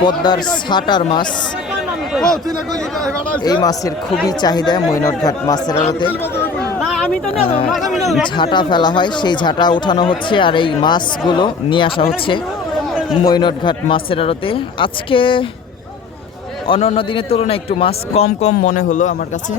পদ্মার ছাটার মাছ, এই মাছের খুবই চাহিদা মৈনটঘাট মাছের আড়তে। ঝাঁটা ফেলা হয়, সেই ঝাঁটা উঠানো হচ্ছে আর এই মাছগুলো নিয়ে আসা হচ্ছে মৈনটঘাট মাছের আড়তে। আজকে অন্যান্য দিনের তুলনায় একটু মাছ কম কম মনে হলো আমার কাছে।